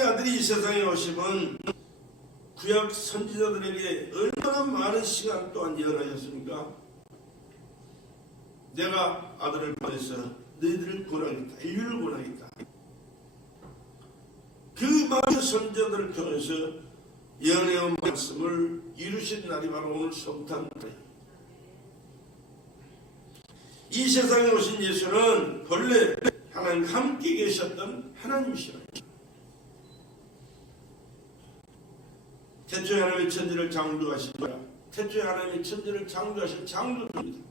하나님의 아들이 이 세상에 오심은 구약 선지자들에게 얼마나 많은 시간 동안 예언하셨습니까? 내가 아들을 보내서 너희들을 구원하겠다, 인류를 구원하겠다. 그 많은 선지자들을 통해서 예언해온 말씀을 이루신 날이 바로 오늘 성탄절이에요. 이 세상에 오신 예수는 본래 하나님과 함께 계셨던 하나님이시라. 태초에 하나님의 천지를 창조하시니라. 태초에 하나님의 천지를 창조하신 창조주입니다.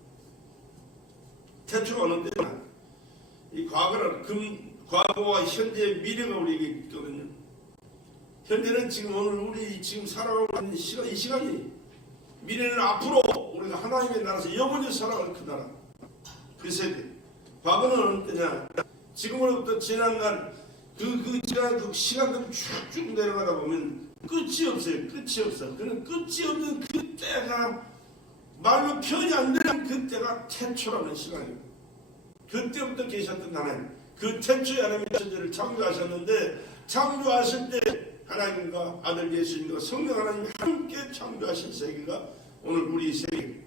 태초가 어느 때나 이 과거와 현재의 미래가 우리에게 있거든요. 현재는 지금 오늘 우리 지금 살아가고 있는 이 시간이, 미래는 앞으로 우리가 하나님의 나라에서 영원히 살아갈 그 나라, 그 세대. 과거는 어느 때냐? 지금으로부터 지난날 지난 그 시간들을 쭉쭉 내려가다 보면 끝이 없어요. 끝이 없어. 그는 끝이 없는 그때가, 말로 표현이 안 되는 그때가 태초라는 시간이에요. 그때부터 계셨던 하나님, 그 태초에 하나님의 천지를 창조하셨는데, 창조하실 때 하나님과 아들 예수님과 성령 하나님이 함께 창조하신 세계가 오늘 우리 세계.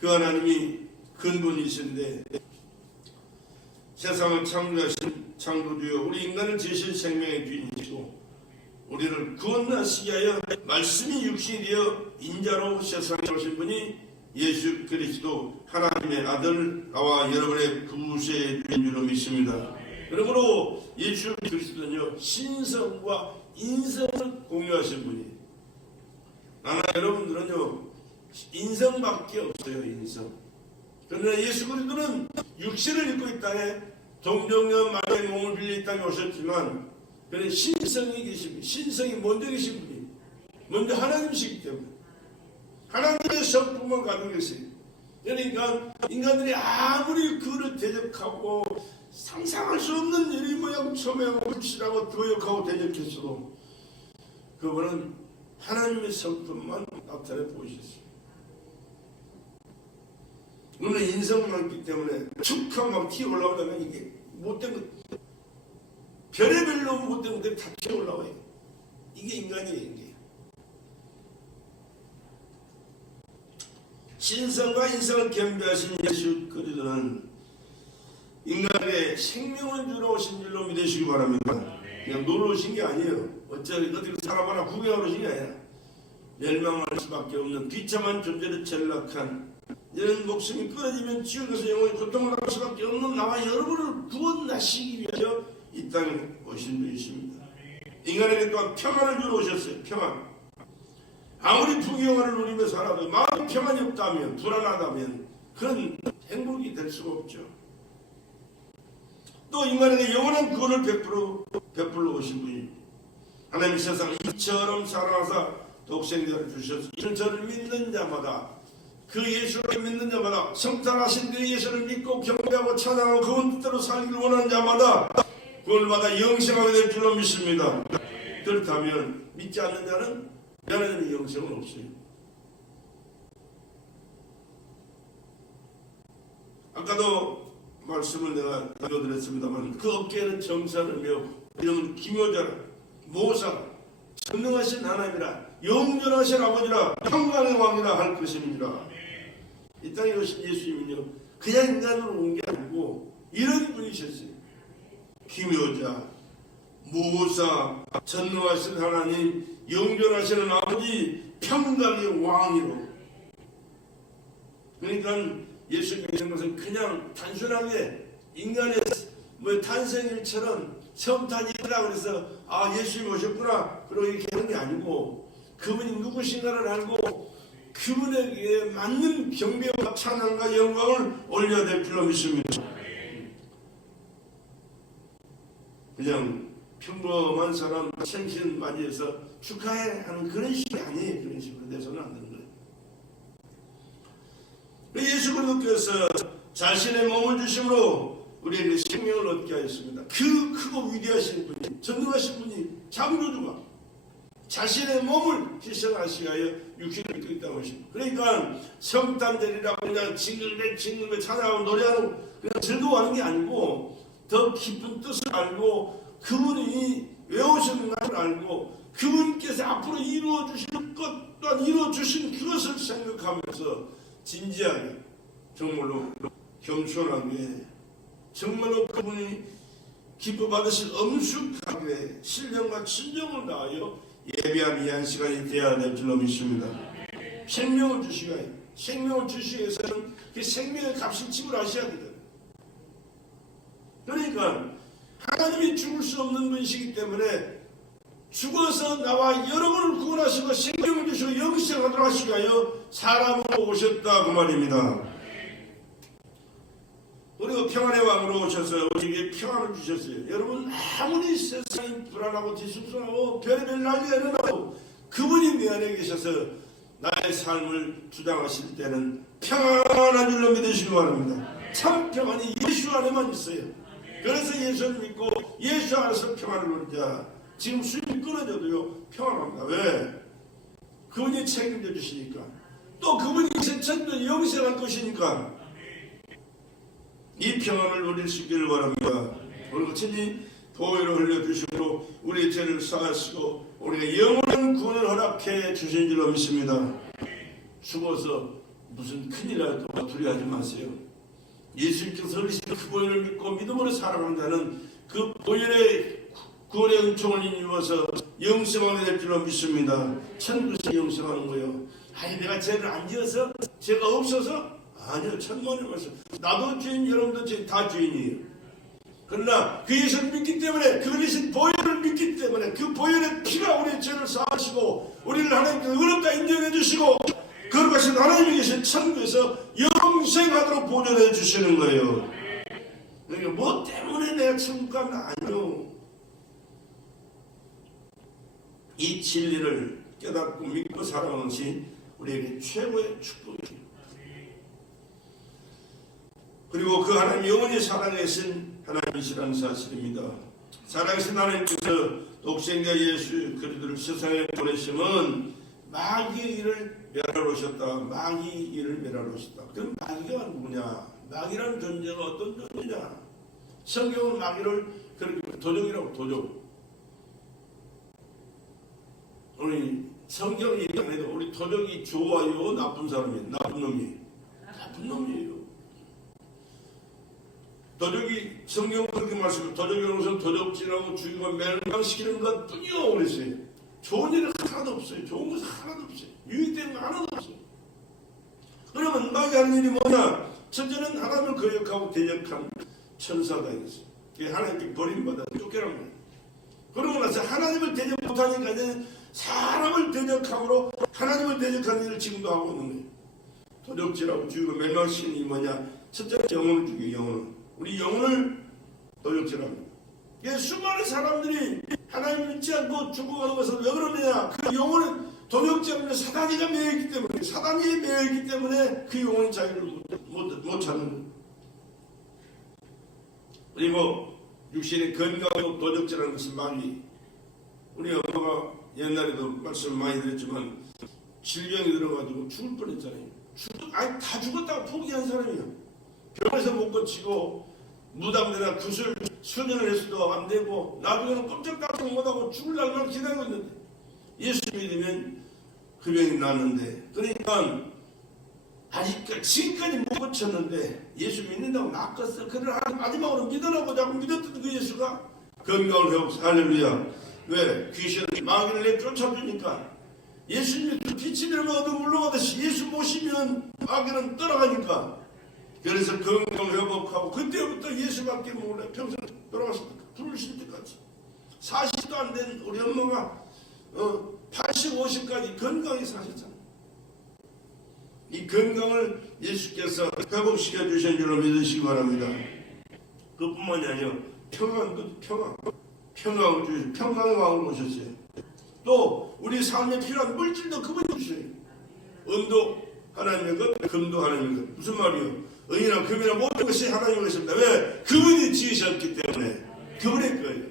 그 하나님이 근본이신데, 세상을 창조하신 창조주여, 우리 인간을 지으신 생명의 주인이시고 우리를 구원하시기 위하여 말씀이 육신이 되어 인자로 세상에 오신 분이 예수 그리스도 하나님의 아들, 나와 여러분의 구세의 주인 줄로 믿습니다. 그러므로 예수 그리스도는요, 신성과 인성을 공유하신 분이에요. 아마 여러분들은요, 인성밖에 없어요. 인성. 그러나 예수 그리스도는 육신을 입고 이 땅에 동정녀 마리아의 몸을 빌려 이 땅에 오셨지만, 그는 신성이 계신 분, 신성이 먼저 계신 분이, 먼저 하나님이시기 때문에 하나님의 성품을 가지고 계세요. 그러니까 인간들이 아무리 그를 대적하고 상상할 수 없는 일이 모양 첨예하고 불실하고 도역하고 대적했어도 그분은 하나님의 성품만 나타내 보이셨어요. 우리는 인성이 많기 때문에 축하고 막 튀어 올라오다면 이게 못된 것, 별의별로 못된 것들이 다 튀어 올라와요. 이게 인간이에요. 이게. 신성과 인성을 겸비하신 예수 그리스도는 인간에게 생명을 주러 오신 줄로 믿으시기 바랍니다. 그냥 놀러 오신 게 아니에요. 어디 사람 하나 구경하러 오신 게 아니라 멸망할 수밖에 없는 비참한 존재를 전락한, 이런 목숨이 끊어지면 지옥에서 영원히 고통을 받을 수밖에 없는 나와 여러분을 구원하시기 위하여 이 땅에 오신 분이십니다. 인간에게 또한 평안을 주러 오셨어요. 평안. 아무리 부귀영화를 누리며 살아도 마음에 평안이 없다면, 불안하다면 그런 행복이 될 수가 없죠. 또 인간에게 영원한 구원을 베풀러 오신 분입니다. 하나님 세상을 이처럼 사랑하사 독생자를 주셔서 이런 저를 믿는 자마다, 그 예수를 믿는 자마다, 성탄하신 그 예수를 믿고 경배하고 찬양하고 그분 뜻대로 살기를 원하는 자마다 구원을 받아 영생하게 될 줄로 믿습니다. 그렇다면 믿지 않는 자는 하나님의 영생은 없어요. 아까도 말씀을 내가 읽어드렸습니다만, 그 어깨에는 정사를 메우고 이름은 기묘자라, 모사라, 전능하신 하나님이라, 영존하신 아버지라, 평강의 왕이라 할 것입니다. 이 땅에 오신 예수님은요, 그냥 인간으로 온 게 아니고 이런 분이셨어요. 기묘자, 모사, 전능하신 하나님, 영존하시는 아버지, 평강의 왕이로. 그러니까 예수 믿는 것은 그냥 단순하게 인간의 탄생일처럼 성탄이라 그래서 예수님이 오셨구나 그러고 이렇게 하는 게 아니고, 그분이 누구신가를 알고 그분에게 맞는 경배와 찬양과 영광을 올려야 될 줄로 믿습니다. 그냥 평범한 사람 생신 맞이해서 축하해 하는 그런 식이 아니에요. 그런 식으로 돼서는 안 되는 거예요. 예수 그리스도께서 자신의 몸을 주심으로 우리에게 생명을 얻게 하였습니다. 그 크고 위대하신 분이, 전능하신 분이, 창조주가 자신의 몸을 희생하시기 위하여 육신을 입고 있다. 그러니까 성탄절이라고 그냥 징글벨 찬양하고 노래하고 그냥 즐거워하는 게 아니고 더 깊은 뜻을 알고 그분이 왜 오셨는가를 알고 그분께서 앞으로 이루어 주실 것 또한 이루어 주신 그것을 생각하면서 진지하게 정말로 겸손하게 정말로 그분이 기뻐 받으실 엄숙하게 신령과 친정을 다하여 예배한 이 한 시간이 되어야 될 줄로 믿습니다. 생명을 주시기 위하여 생명을 주시기 위해서는 그 생명의 값을 지불하셔야 되거든요. 그러니까 하나님이 죽을 수 없는 분이시기 때문에 죽어서 나와 여러분을 구원하시고 생명을 주시고 영생하도록 하시기 위하여 사람으로 오셨다 그 말입니다. 그리고 평안의 왕으로 오셔서 우리에게 평안을 주셨어요. 여러분 아무리 세상이 불안하고 뒤숭숭하고 별의별 난리가 일어나고 그분이 내 안에 계셔서 나의 삶을 주장하실 때는 평안한 줄로 믿으시기 바랍니다. 참 평안이 예수 안에만 있어요. 그래서 예수를 믿고 예수 안에서 평안을 누리자. 지금 수입이 끊어져도요 평안합니다. 왜? 그분이 책임져 주시니까 또 그분이 천도 영생할 것이니까 이 평안을 누릴 수 있기를 바랍니다. 그리고 친히 보혈을 흘려주시고 우리의 죄를 사하시고 우리가 영원한 구원을 허락해 주신 줄로 믿습니다. 죽어서 무슨 큰일 날까 두려워하지 마세요. 예수님께서 흘리신 그 보혈을 믿고 믿음으로 살아가는 자는 그 보혈의 구원의 은총을 입어서 영생하게 될 줄로 믿습니다. 천국에서 영생하는 거예요. 아니 내가 죄를 안 지어서 죄가 없어서 아니요, 천만의 말씀. 나도 주인, 여러분도 주인, 다 주인이에요. 그러나 그 예수를 믿기 때문에 그 흘리신 보혈을 믿기 때문에 그 보혈의 피가 우리의 죄를 사하시고 우리를 하나님께 의롭다 인정해 주시고 그것이 하나님이 계신 천국에서 영생하도록 보존해 주시는 거예요. 그러니까 뭐 때문에 내가 천국 가면 아니요. 이 진리를 깨닫고 믿고 살아가는 것이 우리에게 최고의 축복이에요. 그리고 그 하나님 영원히 살아계신 하나님이시라는 사실입니다. 살아계신 하나님께서 독생자 예수 그리스도를 세상에 보내심은 마귀의 일을 멸하러 오셨다. 마귀의 일을 멸하러 오셨다. 그럼 마귀가 누구냐? 마귀라는 존재가 어떤 존재냐? 성경은 마귀를 그렇게 도적이라고 도적. 우리 성경 얘기 안 해도 우리 도적이 좋아요? 나쁜 사람이에요? 나쁜 놈이에요? 나쁜 놈이에요. 도적이 성경은 그렇게 말씀해요. 도적이 오면서 도적질하고 죽이고 멸망시키는 것 뿐이요 그랬어요. 좋은 일은 하나도 없어요. 좋은 것은 하나도 없어요. 유익되는 거 하나도 없어요. 그러면 마귀 하는 일이 뭐냐? 첫째는 하나님을 거역하고 대적한 천사가 있어요. 하나님께 버림받아 쫓겨난 거예요. 그러고 나서 하나님을 대적 못하니까 이제 사람을 대적함으로 하나님을 대적하는 일을 지금도 하고 있는 거예요. 도적질하고 죽이고 멸망시키는 일이 뭐냐? 첫째는 영혼을 죽이고 영혼을. 우리 영혼을 도적질합니다. 수많은 사람들이 하나님을 믿지 않고 죽어가는 것은 왜 그러느냐? 그 영혼을 도적질하면 사단이가 매여있기 때문에 사단이 매여있기 때문에 그 영혼이 자기를 못 찾는 거예요. 그리고 육신의 건강으로 도적질하는 것은 마귀. 우리 엄마가 옛날에도 말씀 많이 드렸지만 질병이 들어가지고 죽을 뻔했잖아요. 아니 다 죽었다고 포기한 사람이에요. 병원에서 못 고치고 무당대나 구슬 수련을 해서도 안 되고 나중에는 꼼짝달싹 못하고 죽을 날만 기다리고 있는데 예수 믿으면 그 병이 낫는데 그러니까 아직까지 지금까지 못 고쳤는데 예수 믿는다고 낫겠어. 그러나 마지막으로 믿으라고 자꾸 믿었던 그 예수가 건강을 회복해서 할렐루야. 왜? 귀신을 마귀를 내쫓아주니까 예수님이 빛이 되면 어둠 물러가듯이 예수 모시면 마귀는 떠나가니까 그래서 건강 회복하고 그때부터 예수밖에 몰라 평생 돌아가실 때 부르실 때까지 40도 안 된 우리 엄마가 80, 50까지 건강히 사셨잖아요. 이 건강을 예수께서 회복시켜 주신 줄로 믿으시기 바랍니다. 그뿐만이 아니라 평안도 평안을 주셔서 평강의 왕을 오셨어요. 또 우리 삶에 필요한 물질도 그분이 주셔요. 은도 하나님의 것, 금도 하나님의 것. 무슨 말이요? 은이나 금이나 모든 것이 하나님의 것입니다. 왜? 그분이 지으셨기 때문에 그분의 거예요.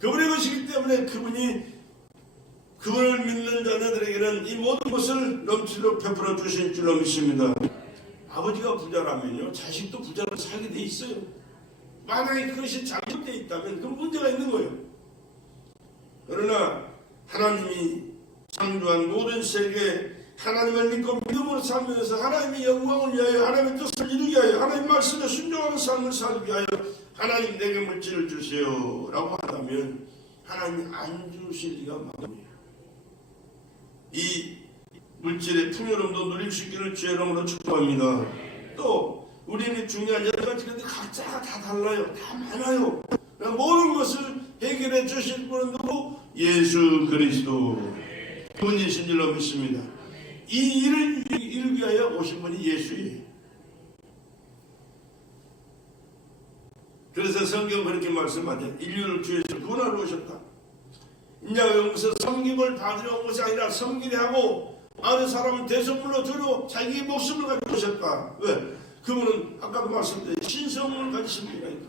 그분의 것이기 때문에 그분이 그분을 믿는 자녀들에게는 이 모든 것을 넘치도록 베풀어 주실 줄로 믿습니다. 아버지가 부자라면요, 자식도 부자로 살게 돼 있어요. 만약에 그것이 잘못되어 있다면 그건 문제가 있는 거예요. 그러나 하나님이 창조한 모든 세계에 하나님을 믿고 믿음으로 살면서 하나님의 영광을 위하여, 하나님의 뜻을 이루기 위하여, 하나님 말씀에 순종하는 삶을 살기 위하여 하나님 내게 물질을 주세요 라고 한다면 하나님이 안 주실 리가 많습니다. 이 물질의 풍요로움도 누릴 수 있기를 주의 이름으로 축복합니다. 또 우리는 중요한 여러 가지 건데 각자가 다 달라요. 다 많아요. 모든 것을 해결해 주실 분은 누구? 예수 그리스도 그분이신 줄로 믿습니다. 이 일을 이루기 위하여 오신 분이 예수예요. 그래서 성경 그렇게 말씀하죠. 인류를 주에서 구원하러 오셨다. 인자가 여기서 섬김을 받으러 온 것이 아니라 섬기려 하고 많은 사람을 대성물로 두려 자기의 목숨을 가지고 오셨다. 왜? 그분은 아까도 말씀드린 신성을 가지신 분이니까.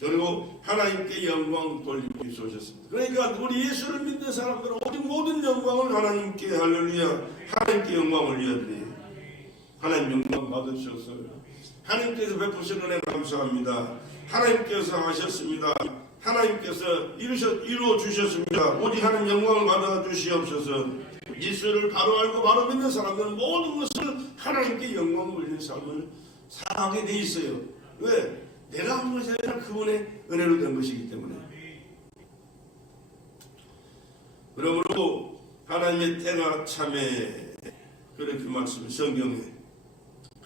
그리고 하나님께 영광 돌리기 위해서 오셨습니다. 그러니까 우리 예수를 믿는 사람들은 오직 모든 영광을 하나님께 할렐루야 하나님께 영광을 올려드려요. 하나님 영광 받으셨어요. 하나님께서 베푸신 은혜 감사합니다. 하나님께서 하셨습니다. 하나님께서 이루어 주셨습니다. 오직 하나님 영광을 받아 주시옵소서. 예수를 바로 알고 바로 믿는 사람들은 모든 것을 하나님께 영광을 올리는 삶을 살아가게 돼 있어요. 왜? 내가 한 것이 아니라 그분의 은혜로 된 것이기 때문에. 그러므로 하나님의 때가 참에 그렇게 말씀 성경에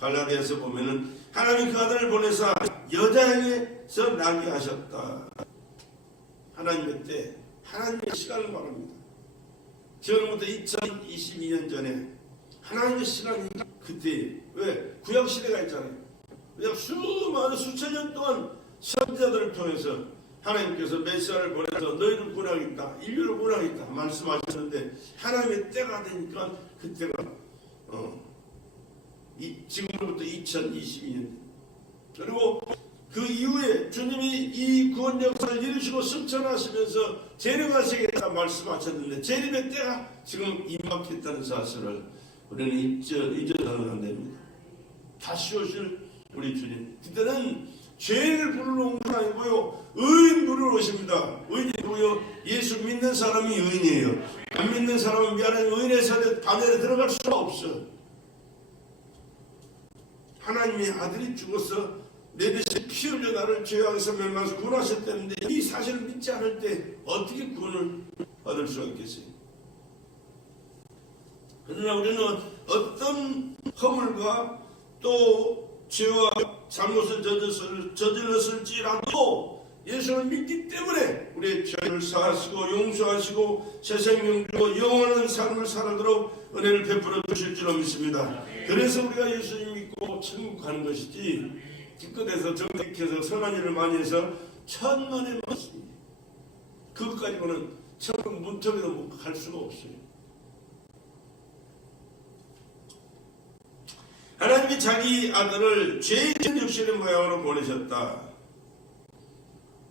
갈라디아서 보면은 하나님 그 아들을 보내사 여자에게서 나게 하셨다. 하나님의 때, 하나님의 시간을 말합니다. 지금부터 2022년 전에 하나님의 시간이 그때 왜? 구약시대가 있잖아요. 그냥 수많은 수천 년 동안 선지자들을 통해서 하나님께서 메시아를 보내서 너희를 구원하겠다, 인류를 구원하겠다 말씀하셨는데 하나님의 때가 되니까 그때가 지금부터 2022년 그리고 그 이후에 주님이 이 구원 역사를 이루시고 승천하시면서 재림하시겠다 말씀하셨는데 재림의 때가 지금 임박했다는 사실을 우리는 잊어서는 안 됩니다. 다시 오실 우리 주님, 그때는 죄인을 부르러 온 건 아니고요 의인 부르러 오십니다. 의인이 누구요? 예수 믿는 사람이 의인이에요. 안 믿는 사람은 미안한 의인의 반열에 들어갈 수가 없어요. 하나님의 아들이 죽어서 내 대신 피 흘려 나를 죄악에서 멸망해서 구원하셨다는데 이 사실을 믿지 않을 때 어떻게 구원을 받을 수가 있겠어요? 그러나 우리는 어떤 허물과 또 죄와 잘못을 저질렀을지라도 예수를 믿기 때문에 우리의 죄를 사하시고 용서하시고 새 생명 주고 영원한 삶을 살도록 은혜를 베풀어 주실 줄로 믿습니다. 그래서 우리가 예수님 믿고 천국 가는 것이지 기껏해서 정직해서 선한 일을 많이 해서 천만에 맞습니다. 그것까지는 천국 문턱에도 갈 수가 없어요. 하나님이 자기 아들을 죄인 육신의 모양으로 보내셨다.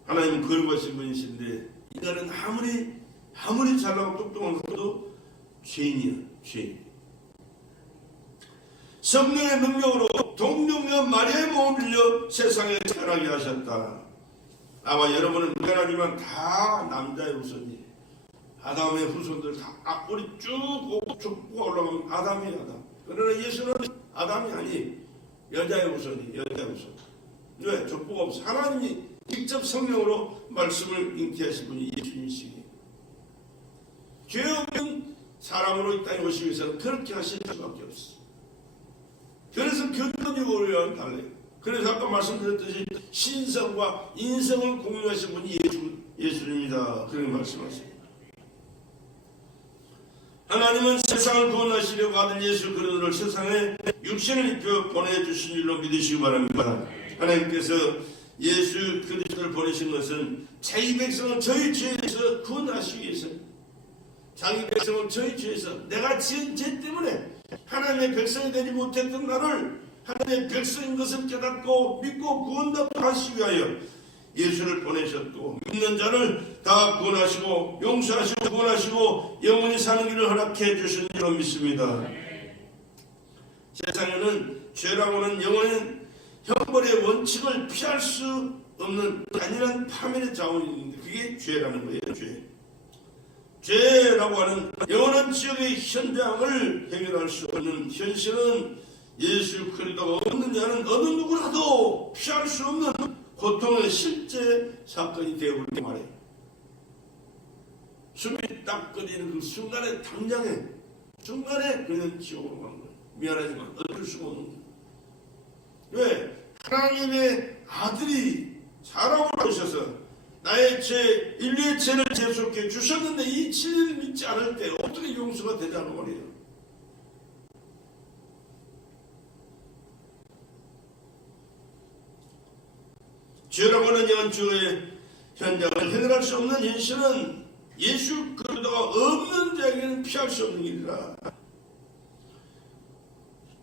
하나님은 거룩하신 분이신데 인간은 아무리 잘나고 똑똑한 것도 죄인이야. 죄인. 성령의 능력으로 동정녀 마리아의 몸을 빌려 세상에 태어나게 하셨다. 아마 여러분은 미안하지만 다 남자의 후손이에요. 아담의 후손들 다 뿌리 쭉 뽑아 올라가면 아담이에요. 아담. 그러나 예수는 아담이 아니 여자의 후손이 여자의 후손. 왜? 족보가 없어. 하나님이 직접 성령으로 말씀을 잉태하신 분이 예수님이시기에 죄 없는 사람으로 이 땅에 오시기 위해서는 그렇게 하실 수밖에 없어. 그래서 견뎌내고 우리와는 달라요. 그래서 아까 말씀드렸듯이 신성과 인성을 공유하신 분이 예수님이다. 그렇게 말씀하십니다. 하나님은 세상을 구원하시려고 아들 예수 그리스도를 세상에 육신을 입혀 보내주신 줄로 믿으시기 바랍니다. 하나님께서 예수 그리스도를 보내신 것은 자기 백성을 저희 죄에서 구원하시기 위해서, 자기 백성을 저희 죄에서 내가 지은 죄 때문에 하나님의 백성이 되지 못했던 나를 하나님의 백성인 것을 깨닫고 믿고 구원받게 하시기 위하여 예수를 보내셨고 믿는 자를 다 구원하시고 용서하시고 구원하시고 영원히 사는 길을 허락해 주신 줄로 믿습니다. 세상에는 죄라고 하는 영원한 형벌의 원칙을 피할 수 없는 잔인한 파멸의 자원이 있는데 그게 죄라는 거예요. 죄라고 하는 영원한 지옥의 현장을 해결할 수 없는 현실은 예수 그리스도가 없는 자는 어느 누구라도 피할 수 없는 고통의 실제 사건이 되어버리고 말이에요. 숨이 딱 꺼지는 그 순간에 당장에 순간에 그냥 지옥으로 가는 거예요. 미안하지만 어쩔 수가 없는 거예요. 왜? 하나님의 아들이 사람으로 오셔서 나의 죄, 인류의 죄를 제속해 주셨는데 이 진리를 믿지 않을 때 어떻게 용서가 되자는 말이에요. 죄라고 하는 연주의 현장을 해결할 수 없는 현실은 예수 그리스도가 없는 자에게는 피할 수 없는 일이라.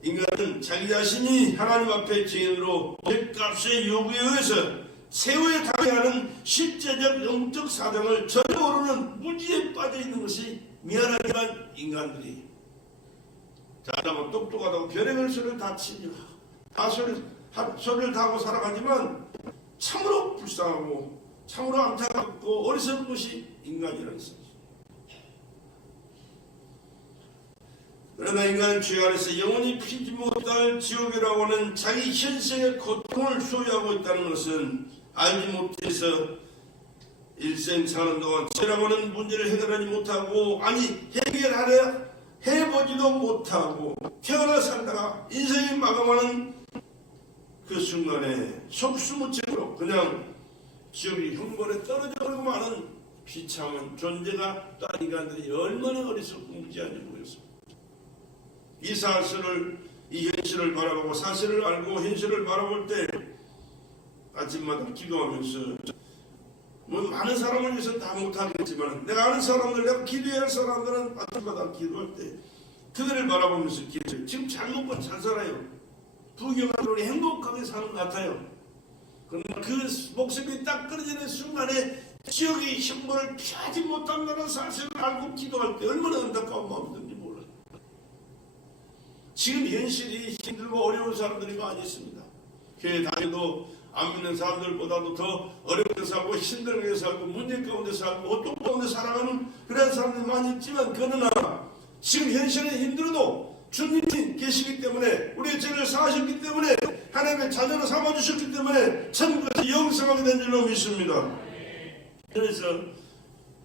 인간은 자기 자신이 하나님 앞에 죄인으로 죄값의 요구에 의해서 세월에 당하는 실제적 영적 사정을 전혀 모르는 무지에 빠져 있는 것이 미안하지만 인간들이 잘하고 똑똑하다고 별의별 소리를 다 치며 다 소리를 다 하고 살아가지만 참으로 불쌍하고 참으로 안타깝고 어리석은 것이 인간이라는 것이죠. 그러나 인간은 죄 안에서 영원히 피지 못할 지옥이라고 하는 자기 현생의 고통을 소유하고 있다는 것은 알지 못해서 일생 사는 동안 죄라고 하는 문제를 해결하지 못하고 아니 해결하려 해보지도 못하고 태어나 살다가 인생이 마감하는 그 순간에 속수무책으로 그냥 지옥의 형벌에 떨어져 버리고 마는 비참한 존재가 또 인간들이 얼마나 어리석고 무지한지 모르겠습니다. 이 사실을 이 현실을 바라보고 사실을 알고 현실을 바라볼 때 아침마다 기도하면서 뭐 많은 사람을 위해서 다 못하겠지만 내가 아는 사람들 내가 기도해야 할 사람들은 아침마다 기도할 때 그들을 바라보면서 기도해요. 지금 잘 먹고 잘 살아요. 부경하더니 행복하게 사는 것 같아요. 그러나 그 목숨이 딱 끊어지는 순간에 지옥의 형벌을 피하지 못한다는 사실을 알고 기도할 때 얼마나 안타까운 마음이 든지 몰라요. 지금 현실이 힘들고 어려운 사람들이 많이 있습니다. 교회 다니도 안 믿는 사람들보다도 더 어렵게 살고 힘들게 살고 문제 가운데 살고 고통 가운데 살아가는 그런 사람들이 많이 있지만 그러나 지금 현실에 힘들어도 주님이 계시기 때문에 우리의 죄를 사하셨기 때문에 하나님의 자녀로 삼아주셨기 때문에 천국에서 영생하게 된 줄로 믿습니다. 그래서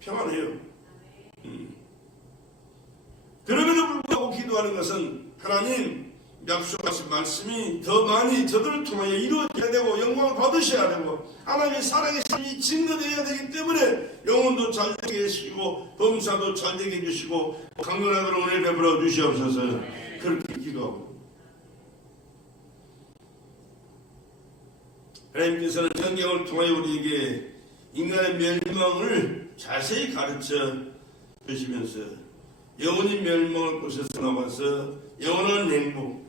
평안해요. 그럼에도 불구하고 기도하는 것은 하나님 약속하신 말씀이 더 많이 저들을 통하여 이루어져야 되고 영광을 받으셔야 되고 하나님의 살아계심이 증거되어야 되기 때문에 영혼도 잘 되게 해주시고 범사도 잘 되게 해주시고 강건하도록 은혜 베풀어 주시옵소서. 그렇게 기도하고 하나님께서는 성경을 통하여 우리에게 인간의 멸망을 자세히 가르쳐 주시면서 영원히 멸망할 곳에서 나와서 영원한 행복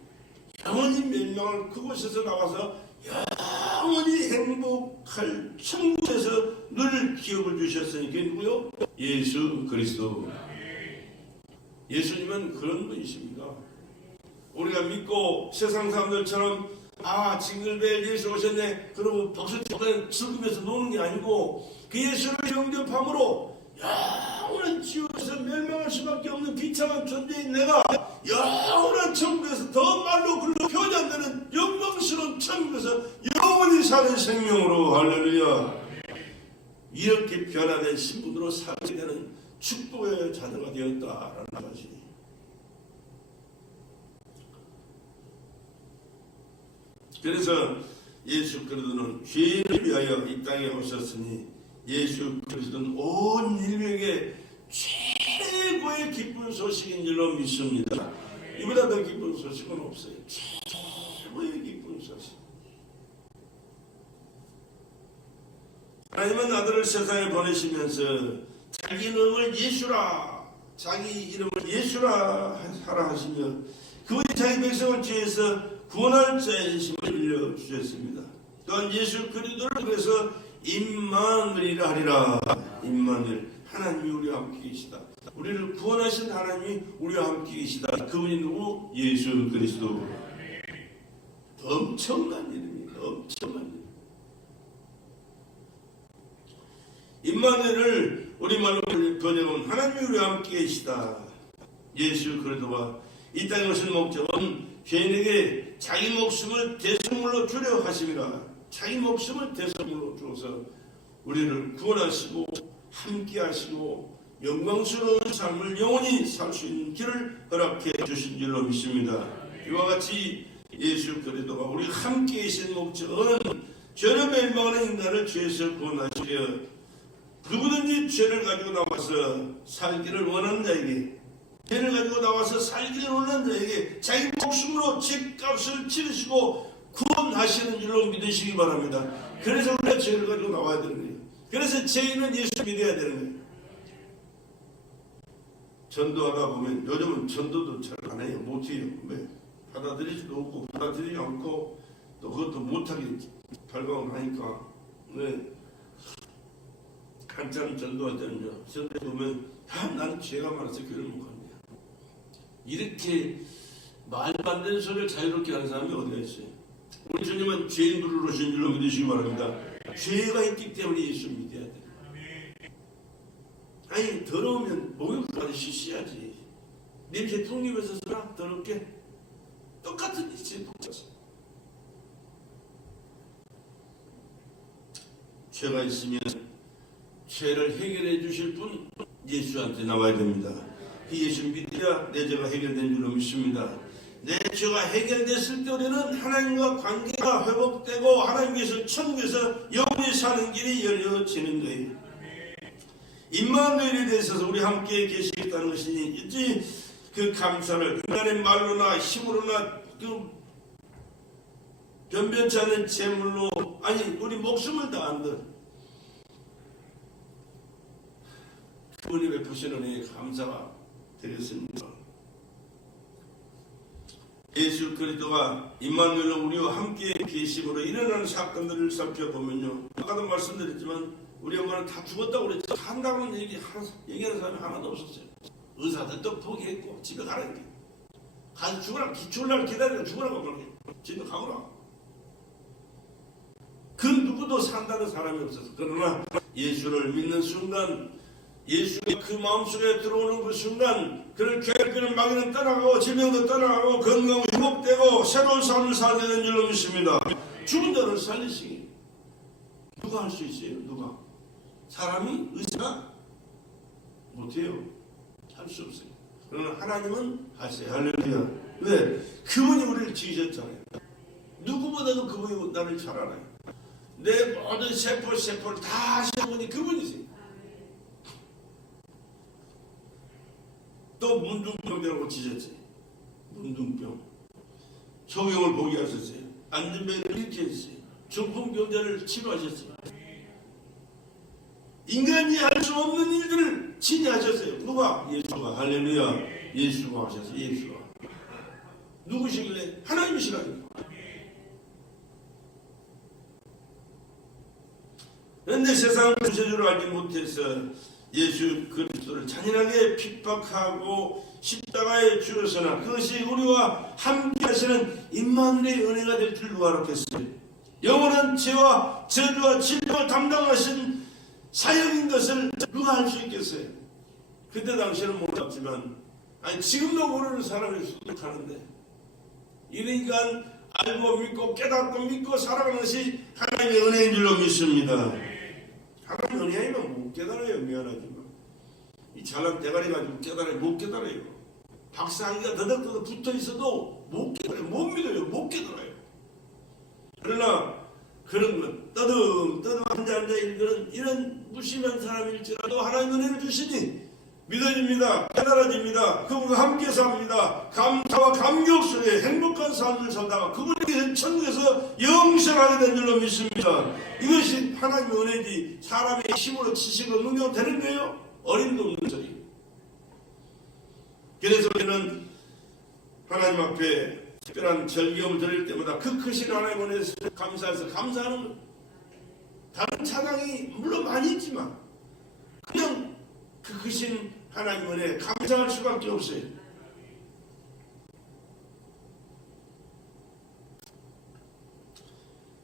영원히 멸망할 그곳에서 나와서 영원히 행복할 천국에서 늘 기업을 주셨으니 그게 누구요? 예수 그리스도. 예수님은 그런 분이십니다. 우리가 믿고 세상 사람들처럼 징글벨 예수 오셨네 그러고 박수 치고 즐기면서 노는 게 아니고 그 예수를 영접함으로 영원한 지옥에서 멸망할 수밖에 없는 비참한 존재인 내가 영원한 천국에서 더 말로 글로 표현이 안 되는 영광스러운 천국에서 영원히 사는 생명으로 할렐루야 이렇게 변화된 신분으로 살게 되는 축복의 자녀가 되었다라는 것이 그래서 예수 그리스도는 죄인을 위하여 이 땅에 오셨으니 예수 그리스도는 온 인류에게 최고의 기쁜 소식인 줄로 믿습니다. 이보다 더 기쁜 소식은 없어요. 최고의 기쁜 소식. 하나님은 아들을 세상에 보내시면서 자기 이름을 예수라 자기 이름을 예수라 하라 하시며 그분이 자기 백성을 죄에서 구원할 자의 힘을 빌려주셨습니다. 또한 예수 그리스도를 통해서 임마누엘이라 하리라. 임마누엘, 하나님이 우리와 함께 계시다. 우리를 구원하신 하나님이 우리와 함께 계시다. 그분이 누구? 예수 그리스도. 엄청난 일입니다. 엄청난 일. 임마누엘을 우리말로 번역하면 하나님이 우리와 함께 계시다. 예수 그리스도가 이 땅에 오신 목적은 죄인에게 자기 목숨을 대속물로 주려 하심이라. 자기 목숨을 대속물로 주어서 우리를 구원하시고 함께 하시고 영광스러운 삶을 영원히 살 수 있는 길을 허락해 주신 줄로 믿습니다. 이와 같이 예수 그리스도가 우리가 함께 계신 목적은 죄로 멸망하는 인간을 죄에서 구원하시려 누구든지 죄를 가지고 나와서 살기를 원하는 자에게, 죄를 가지고 나와서 살기를 원하는 자에게 자기 목숨으로 죄값을 치르시고 구원하시는 줄로 믿으시기 바랍니다. 그래서 우리가 죄를 가지고 나와야 되는 거예요. 그래서 죄인은 예수 믿어야 되는 거예요. 전도하다 보면 요즘은 전도도 잘 안 해요. 못해요. 왜? 받아들이지도 없고 받아들이지 않고 또 그것도 못하게 발광을 하니까. 왜? 한참 전도할 때는요, 전도해 보면 나는 죄가 많아서 교회를 못 갑니다. 이렇게 말도 안 되는 소리를 자유롭게 하는 사람이 어디가 있어요? 우리 주님은 죄인 부르러신 줄로 믿으시기 바랍니다. 죄가 있기 때문에 예수 믿어야 돼요. 아니 더러우면 목욕까지 씻어야지. 냄새 통입에서 쓰라 더럽게 똑같은 짓이 똑같아. 죄가 있으면 죄를 해결해 주실 분 예수한테 나와야 됩니다. 그 예수 믿어야 내 죄가 해결된 줄로 믿습니다. 내 죄가 해결됐을 때 우리는 하나님과 관계가 회복되고 하나님께서 천국에서 영원히 사는 길이 열려지는 거예요. 임마누엘에 대해서 우리 함께 계시겠다는 것이니 이제 그 감사를 인간의 말로나 힘으로나 그 변변치 않은 재물로 아니 우리 목숨을 다한들 그분이 베푸시는 은혜에 감사가 되겠습니다. 예수 그리스도가 임마누엘로 우리와 함께 계심으로 일어나는 사건들을 살펴보면요, 아까도 말씀드렸지만 우리 엄마는 다 죽었다고 그랬죠. 한다고는 얘기하는 사람이 하나도 없었어요. 의사들도 포기했고 집에 가라니까. 가서 죽으라, 기출날 기다리고 죽으라고 그러게. 집에 가거라. 그 누구도 산다는 사람이 없었어. 그러나 예수를 믿는 순간, 예수가 그 마음속에 들어오는 그 순간 그를 괴롭히는 마귀는 떠나가고 질병도 떠나가고 건강은 회복되고 새로운 삶을 살게 된 줄로 믿습니다. 죽은 자를 살리시기 누가 할 수 있어요? 누가? 사람이 의사가 못해요. 할 수 없어요. 그러나 하나님은 하세요. 할렐루야. 왜? 그분이 우리를 지으셨잖아요. 누구보다도 그분이 나를 잘 알아요. 내 모든 세포를 다 하시는 분이 그분이세요. 또 문둥병이라고 지셨지. 문둥병. 소경을 보게 하셨어요. 안전병을 이렇게 했어요. 중풍병자를 치료하셨어요. 인간이 할 수 없는 일들을 친히 하셨어요. 누가? 예수가. 할렐루야. 예수가 하셨어요. 예수가. 누구시길래? 하나님이시라니까. 그런데 세상 구세주를 알지 못해서 예수 그리스도를 잔인하게 핍박하고 십자가에 죽었으나 그것이 우리와 함께 하시는 임마누엘의 은혜가 될 줄 누가 알았겠어요? 영원한 죄와 저주와 질병을 담당하신 사역인 것을 누가 할 수 있겠어요? 그때 당시에는 몰랐지만 아니 지금도 모르는 사람이 수득하는데 이러니까 알고 믿고 깨닫고 믿고 살아가는 것이 하나님의 은혜인 줄로 믿습니다. 하나님 은혜 아니면 못 깨달아요. 미안하지만 이 잘난 대가리 가지고 깨달아요. 못 깨달아요. 박사학위가 더덕더덕 붙어있어도 못 깨달아요. 못 믿어요. 못 깨달아요. 그러나 그런 것 떠듬 앉아 있는 이런 무심한 사람일지라도 하나님 은혜를 주시니 믿어집니다. 깨달아집니다. 그분과 함께 삽니다. 감사와 감격 속에 행복한 삶을 살다가 그분에게 천국에서 영생하게 된 줄로 믿습니다. 이것이 하나님의 은혜지 사람의 힘으로 지식으로 능력 되는 거예요? 어림도 없는 소리. 그래서 우리는 하나님 앞에 특별한 절기음을 드릴 때마다 그 크신 하나님 은혜에 감사해서 감사하는 거예요. 다른 찬양이 물론 많이 있지만 그냥 그 크신 하나님 은혜에 감사할 수밖에 없어요.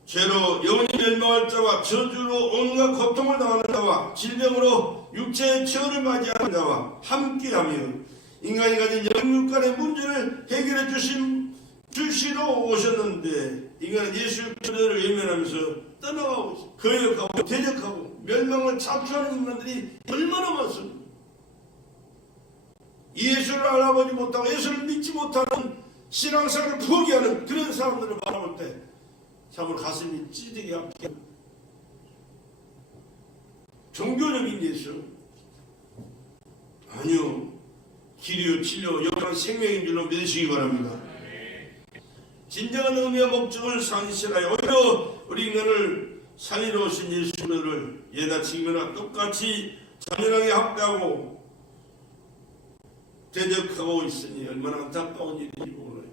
죄로 영원히 멸망할 자와 저주로 온갖 고통을 당하는 자와 질병으로 육체의 처를 맞이하는 자와 함께하며 인간이 가진 영육간의 문제를 해결해 주시러 오셨는데 인간은 예수 그리스도를 외면하면서 떠나가고 거역하고 대적하고 멸망을 자초하는 인간들이 얼마나 많습니까? 예수를 알아보지 못하고 예수를 믿지 못하는 신앙생활을 포기하는 그런 사람들을 바라볼 때 참으로 가슴이 찌들게 아프게. 종교적인 예수 아니요, 길이요 진리요 영원한 생명인 줄로 믿으시기 바랍니다. 진정한 의미와 목적을 상실하여 오히려 우리 인간을 살리러 오신 예수를 예나 지금이나 똑같이 잔인하게 학대하고 대적하고 있으니 얼마나 안타까운 일인지 몰라요.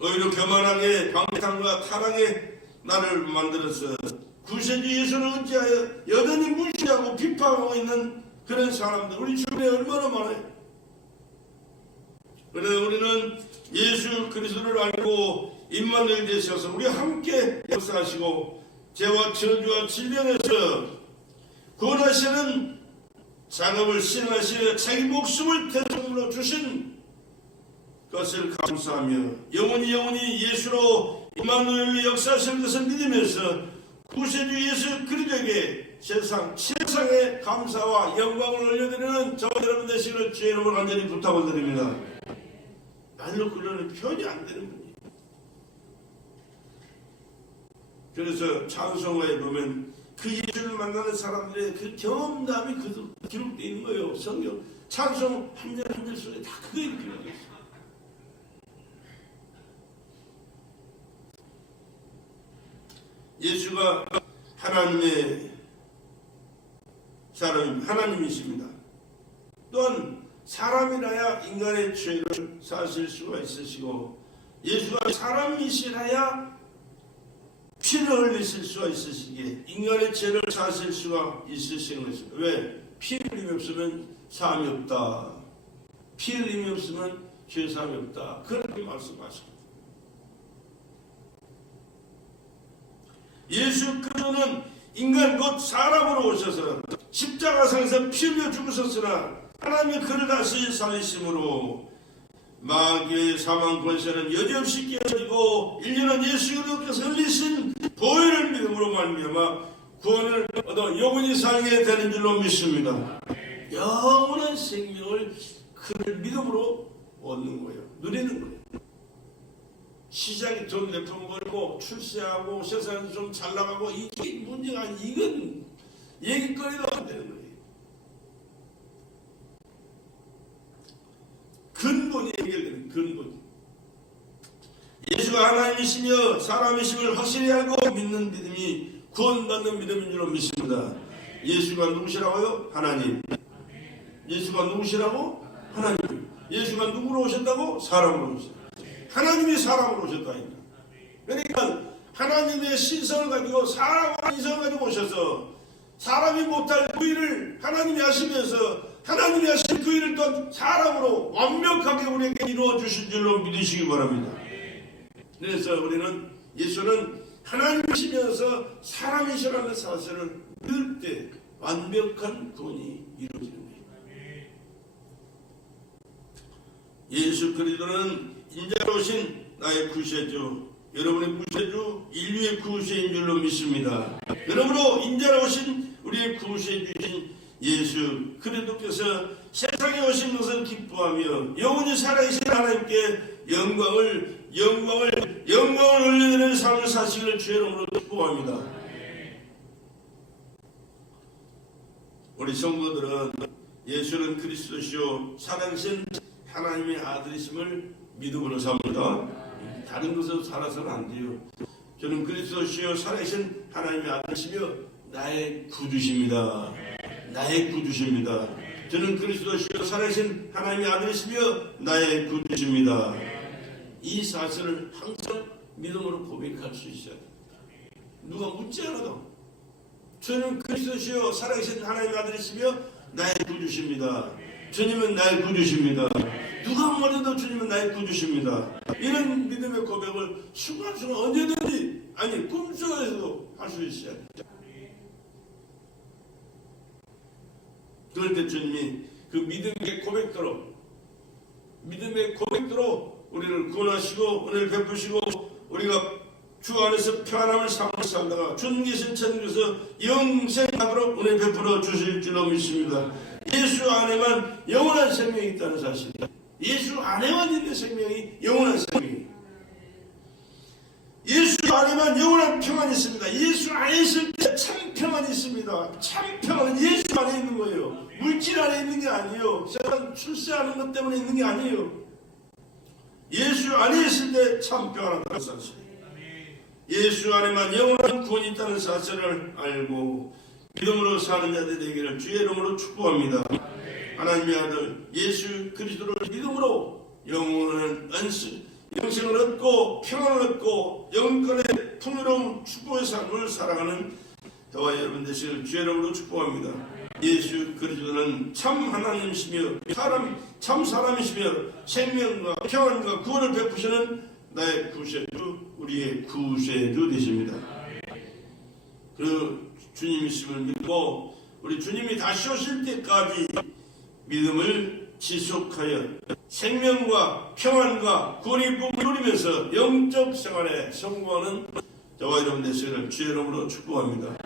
오히려 교만하게 방탕과 타락에 나를 만들어서 구세주 예수를 어찌하여 여전히 무시하고 비판하고 있는 그런 사람들 우리 주변에 얼마나 많아요. 그래서 우리는 예수 그리스도를 알고 임만을 되셔서 우리 함께 역사하시고 죄와 저주와 질병에서 구원하시는 작업을 시행하시려 자기 목숨을 대속으로 주신 것을 감사하며 영원히 예수로 임마누엘의 역사하시는 것을 믿으면서 구세주 예수 그리스도에게 세상에 감사와 영광을 올려드리는 저와 여러분 되시기를 주의 이름으로 간절히 부탁을 드립니다. 말로 그러는 표현이 안 되는 분이에요. 그래서 찬송가에 보면 그 예수를 만나는 사람들의 그 경험담이 기록되어 있는 거예요. 성경 찬송 한 절 한 절 속에 다 그게 기록되어 있어요. 예수가 하나님의 사람, 하나님이십니다. 또한 사람이라야 인간의 죄를 사실 수가 있으시고 예수가 사람이시라야 피를 흘리실 수가 있으시기에 인간의 죄를 사실 수가 있으시는 것입니다. 왜? 피 흘림이 없으면 사함이 없다. 피 흘림이 없으면 죄 사함이 없다. 그렇게 말씀하십니다. 예수 그리스도는 인간 곧 사람으로 오셔서 십자가상에서 피 흘려 죽으셨으나 하나님이 그를 다시 살리심으로 마귀의 사망 권세는 여지없이 깨어지고 인류는 예수 그리스도께서 흘리신 보혈을 믿음으로 말미암아 구원을 얻어 영원히 살게 되는 줄로 믿습니다. 영원한 생명을 그를 믿음으로 얻는 거예요. 누리는 거예요. 시장에 돈 몇 푼 벌고 출세하고 세상에서 좀 잘 나가고 이게 문제가 아니 이건 얘기거리도 안 되는 거예요. 근본이 해결되는 근본. 예수가 하나님이시며 사람이심을 확실히 알고 믿는 믿음이 구원받는 믿음인 줄로 믿습니다. 예수가 누구시라고요? 하나님. 예수가 누구시라고? 하나님. 예수가 누구로 오셨다고? 사람으로 오셨다. 하나님이 사람으로 오셨다니까. 그러니까 하나님의 신성을 가지고 사람의 인성을 가지고 오셔서 사람이 못할 그 일을 하나님이 하시면서 하나님이 하신 그 일을 또 사람으로 완벽하게 우리에게 이루어 주신 줄로 믿으시기 바랍니다. 그래서 우리는 예수는 하나님이시면서 사람이시라는 사실을 믿을 때 완벽한 구원이 이루어지는 거예요. 예수 그리스도는 인자로 오신 나의 구세주, 여러분의 구세주, 인류의 구세인 줄로 믿습니다. 그러므로 인자로 오신 우리의 구세주신 예수 그리스도께서 세상에 오신 것을 기뻐하며 영원히 살아계신 하나님께 영광을 올려드리는 삶을 사시기를 주의 이름으로 기뻐합니다. 우리 성도들은 예수는 그리스도시요 살아계신 하나님의 아들이심을 믿음으로 삽니다. 다른 것으로 살아서는 안 돼요. 저는 그리스도시요 살아계신 하나님의 아들이시며 나의 구주십니다. 나의 구주십니다. 저는 그리스도시요 살아계신 하나님의 아들이시며 나의 구주십니다. 이 사실을 항상 믿음으로 고백할 수 있어야 돼요. 누가 묻지 않아도 주는 그리스도시요 살아계신 하나님의 아들이시며 나의 구주십니다. 주님은 나의 구주십니다. 누가 말해도 주님은 나의 구주십니다. 이런 믿음의 고백을 순간순간 언제든지 아니 꿈속에서도 할 수 있어야 돼요. 그럴 때 주님이 그 믿음의 고백대로 우리를 구원하시고 은혜를 베푸시고 우리가 주 안에서 평안함을 살다가 주님 계신 천국에서 영생하도록 은혜 베풀어 주실 줄로 믿습니다. 예수 안에만 영원한 생명이 있다는 사실, 예수 안에만 있는 생명이 영원한 생명이, 예수 안에만 영원한 평안이 있습니다. 예수 안에 있을 때 참 평안이 있습니다. 참 평안은 예수 안에 있는 거예요. 물질 안에 있는 게 아니에요. 제가 출세하는 것 때문에 있는 게 아니에요. 예수 안에 있을 때 참 평안하다는 사실, 예수 안에만 영원한 구원이 있다는 사실을 알고 믿음으로 사는 자들 되기를 주의 이름으로 축복합니다. 하나님의 아들 예수 그리스도를 믿음으로 영원한 영생을 얻고 평안을 얻고 영권의 풍요로운 축복의 삶을 살아가는 저와 여러분 되시길 주의 이름으로 축복합니다. 예수 그리스도는 참 하나님이시며 참 사람이시며 생명과 평안과 구원을 베푸시는 나의 구세주, 우리의 구세주 되십니다. 그 주님이심을 믿고 우리 주님이 다시 오실 때까지 믿음을 지속하여 생명과 평안과 구원의 복을 누리면서 영적 생활에 성공하는 저와 여러분 되시기를 주의 이름으로 축복합니다.